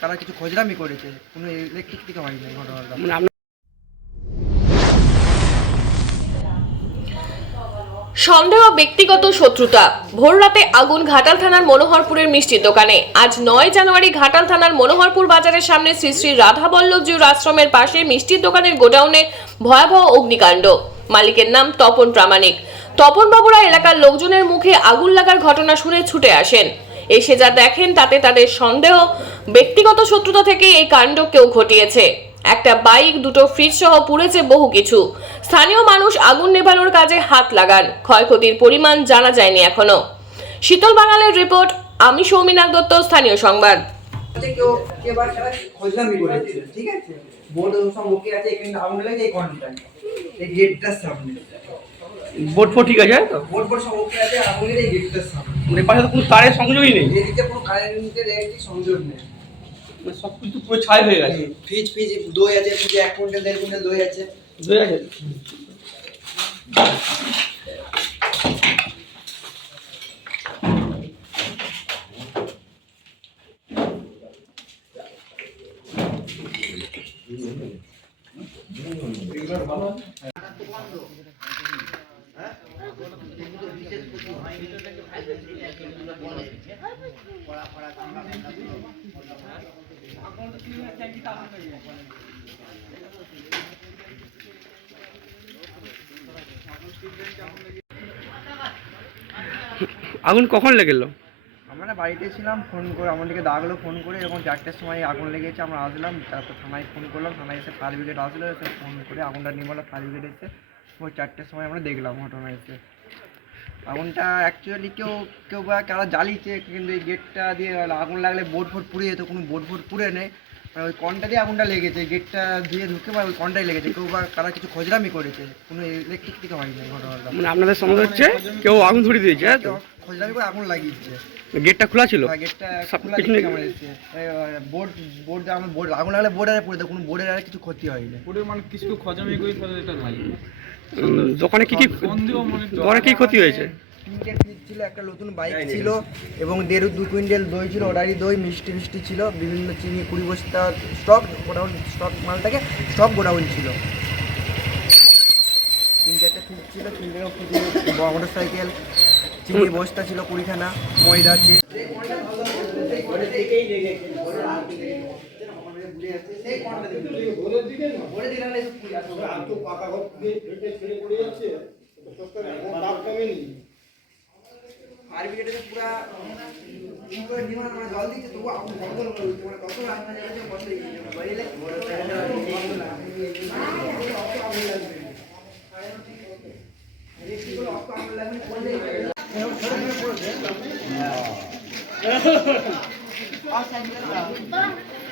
কারা কিছু খোঁজরামি করেছে? কোনো ইলেকট্রিক থেকে হয়নি ঘটনাটা? মানে সন্দেহ ব্যক্তিগত শত্রুতা। ভোররাতে আগুন ঘাটাল থানার মনোহরপুরের মিষ্টির দোকানে। আজ নয় জানুয়ারি ঘাটাল থানার মনোহরপুর বাজারের সামনে শ্রী শ্রী রাধা বল্লভজিউর আশ্রমের পাশে মিষ্টির দোকানের গোডাউনে ভয়াবহ অগ্নিকাণ্ড। মালিকের নাম তপন প্রামাণিক। তপন বাবুরা এলাকার লোকজনের মুখে আগুন লাগার ঘটনা শুনে ছুটে আসেন। এসে যা দেখেন তাতে তাদের সন্দেহ, ব্যক্তিগত শত্রুতা থেকে এই কাণ্ড কেউ ঘটিয়েছে। একটা বাইক, দুটো ফ্রিজ সহ পুড়েছে বহু কিছু। স্থানীয় মানুষ আগুন নেভানোর কাজে হাত লাগান। ক্ষয়ক্ষতির পরিমাণ জানা যায়নি এখনও। শীতল বাঙালের রিপোর্ট, আমি সৌমিনাথ দত্ত, স্থানীয় সংবাদ। করেছে? ঠিক আছে? বোর্ড ফোর ঠিক আছে? তো বোর্ড সব ওকে আছে আগুন লেগে এই গেটটার সামনে। মানে পাশে তো কোনো তারের সংযোগই নেই। এদিকে কোনো কারেন্টের সংযোগ নেই। মানে সব কিছু পুরো ছাই হয়ে গেছে। ফ্রিজ ফ্রিজ দই আছে ফ্রিজে এক কুইন্টাল দেড় কুইন্টাল দই আছে। হয়ে গেছে আগুন কখন লেগেলো? আমরা বাড়িতে ছিলাম, ফোন করে আমাদেরকে ডাকলো, ফোন করে এরকম চারটের সময় আগুন লেগেছে, আমরা আসলাম, তারপর থানায় ফোন করলাম, থানায় এসে ফায়ার ব্রিগেড আসলো ফোন করে আগুনটা নিয়ে ফায়ার ব্রিগেড এসে ওই চারটের সময় আমরা দেখলাম ঘটনা এসে। আগুনটা অ্যাকচুয়ালি কেউ কেউ বা কারা জ্বালিয়েছে কিন্তু এই গেটটা দিয়ে আগুন লাগলে বোর্ড ফোর্ড পুড়ে যেত কোনো বোর্ড ফোর্ড পুড়ে নেই। মানে ওই কনটা দিয়ে আগুনটা লেগেছে গেটটা দিয়ে ঢুকে বা ওই কনটাই লেগেছে। কেউ বা কারা কিছু খোঁজরামি করেছে কোনো ইলেকট্রিক থেকে হয়নি ঘটনাটা। মানে আপনাদের সমাজ হচ্ছে কেউ আগুন ধরিয়ে দিয়েছে তাই তো? খোঁজরামি করে আগুন লাগিয়েছে। গেটটা খোলা ছিল? হ্যাঁ, গেটটা খোলা পিছনে- দিকে আমরা আহ, বোর্ড বোর্ড আমার বোর্ড আগুন লাগলে বোর্ড আরে পড়ে দেয়, কোনো বোর্ডের আর কিছু ক্ষতি হয়নি। ওদের মানে কিছু খজামি করে এটা নাই উম, দোকানে কি কি মনে তো- দোকানে কি ক্ষতি হয়েছে ছিল একটা নতুন বাইক ছিল এবং দেড় দু কুইন্টাল দই ছিল ওটারই দই মিষ্টি মিষ্টি ছিল বিভিন্ন চিনি কুড়ি বস্তা স্টক গোডাউন স্টক মালটাকে স্টক গোডাউন ছিল তিন চারটে ফ্রিজ ছিল তিনটে ফ্রিজে মোটর সাইকেল চিনি বস্তা ছিল কুড়িখানা ময়দা তেল ফায়ার ব্রিগেডে পুরা কি করে নিমার মানে জল দিচ্ছে তবু আগুন বন্ধ করে দিচ্ছে মানে কত রাস্তা যাচ্ছে বন্ধ হয়ে গেছে বাইরে